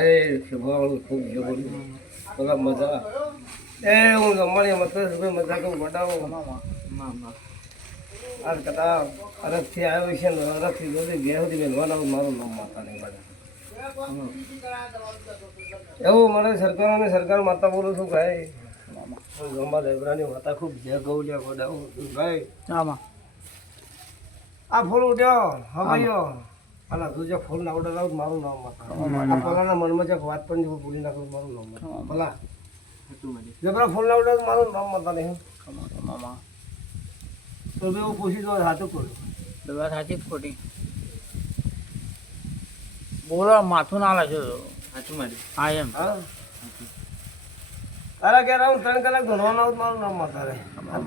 એ શોભાવાળું ખૂબ જબરદસ્ત બધા મજા એ હું જમવાની મજા કહું બટાવો આ કદા અરગથી આવ્યો છે ને અરગથી જોડી બે સુધી મેળવાના મારું નામ માતા નહીં બધા એવું મને સરકાર માતા બોલું છું ભાઈ ગમા લેબરાની માતા ખૂબ જે ગૌ લ્યા ગોડાવું ભાઈ આ ફૂલ ઉઠ્યો હવાયો અને તું જે ફૂલ ના ઉડે મારું નામ માતા આ પલાના મનમાં જે વાત પણ ભૂલી નાખું મારું નામ માતા પલા જબરા ફૂલ ના ઉડે મારું નામ માતા નહીં તો બે હું પૂછી દો હાથું ખોલું વાત સાચી ખોટી બોલો માથું ના લાગ્યો સાચું મારી હા એમ હા તારા ક્યારે હું 3 કલાક ધોવાનું આવું મારું નામ માતા રે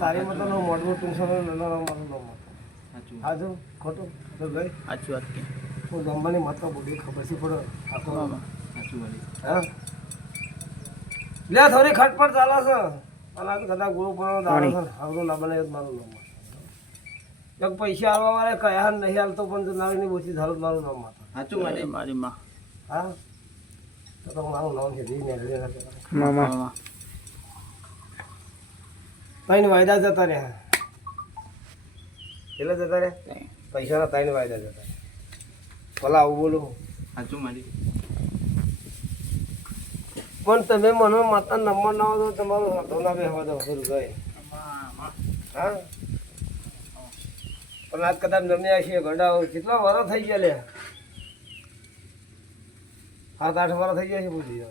તારી મતલબ મોટું ટેન્શન મારું નામ માતા સાચું ખોટું ભાઈ સાચી વાત કે હું જમવાની માતા બધી ખબર છે પડે સાચું મારી હા લે થોડી ખટપટ ચાલે છે અને કદાચ ગુરુ પર દાડો છે આવડું ના બને મારું નામ એક પૈસા આવવા વાળા કયા નહીં હાલતો પણ નાની ઓછી ધારો મારું નામ માતા સાચું મારી મારી માં હા તો મારું નામ છે મામા ત્રણ વાયદા જતા રહ્યા કેટલા જતા રહ્યા પૈસાના 3 વાયદા જતા ભલા આવું બોલું સાચું મારી પણ તમે મને માતા નંબર ના દો તમારું હાથો ના બેસવા દો ખરું ગઈ હા પણ આજ કદાચ જમ્યા છીએ ગઢાઓ કેટલા વર્ષ થઈ ગયા લે 7-8 વર્ષ થઈ ગયા છે પૂછી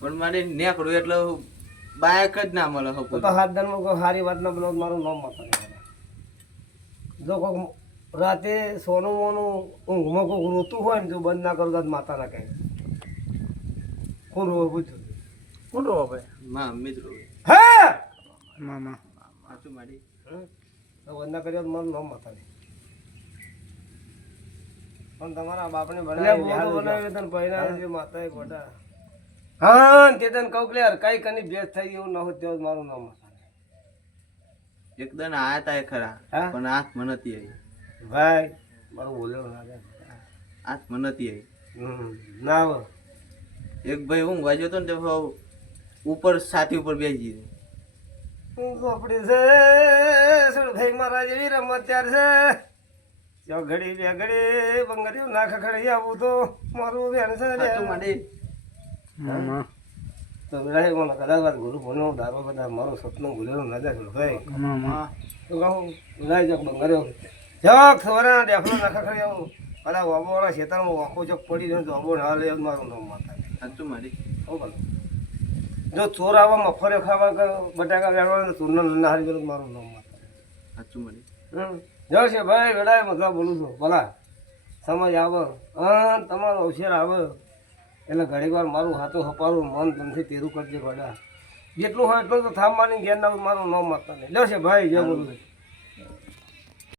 પણ મારે નેકડું એટલે બાયક જ ના મળે તો 7 દાનમાં કોઈ સારી વાત ના બનાવ મારું નામ માતા જો કોઈ રાતે સોનું મોનું ઊંઘમાં કોઈ રોતું હોય ને જો બંધ ના કરતા માતા ના કહે કોણ રોવે પૂછ્યું કોણ રોવે ભાઈ માં મિત્રો હે મામા સાચું મારી તો બંધ ના કર્યો મારું નામ માતા નહીં પણ તમારા બાપને બનાવ્યું તને પહેરાવે છે માતા ગોડા હા તે તને કહું ક્લિયર કઈ કની ભેસ થઈ એવું ન હોય તેવું મારું નામ માતા એકદમ આયા તા ખરા પણ આંખ મને નથી આવી ભાઈ મારું બોલ્યો ના આંખ મને નથી આવી ના આવે એક ભાઈ હું વાજ્યો તો ને તો ઉપર સાથી ઉપર બેસી ચોપડી છે સુરભાઈ મારા જેવી રમત ત્યાર છે ઘડી બે ઘડી બંગડીઓ ના ખખડી આવું તો મારું બેન છે તો વિરાય મને કદાચ વાત ગુરુ ભણો દારો કદાચ મારું સપનું ભૂલેલું ના જાય ભાઈ તો કહું વિરાય જક બંગડીઓ જક સવારે ડેફલો ના ખખડી આવું કદાચ વાબોવાળા ખેતરમાં વાંકો ચક પડી જાય તો વાબો ના લે મારું નામ માતા સાચું મારી જો ચોર આવા મફરે ખાવા બટાકા વેણવા ચોરના નાના હારી ગયો મારું નામ માતા સાચું મારી જો છે ભાઈ વેડાય મજા બોલું છું ભલા સમજ આવે તમારો હોશિયાર આવે એટલે ઘડીક વાર મારું હાથું હપારું મન તમથી તેરું કરજે ગોડા જેટલું હોય એટલું તો થામ મારી ઘેર ના મારું નામ માતા નહીં લો છે ભાઈ જે બોલું છું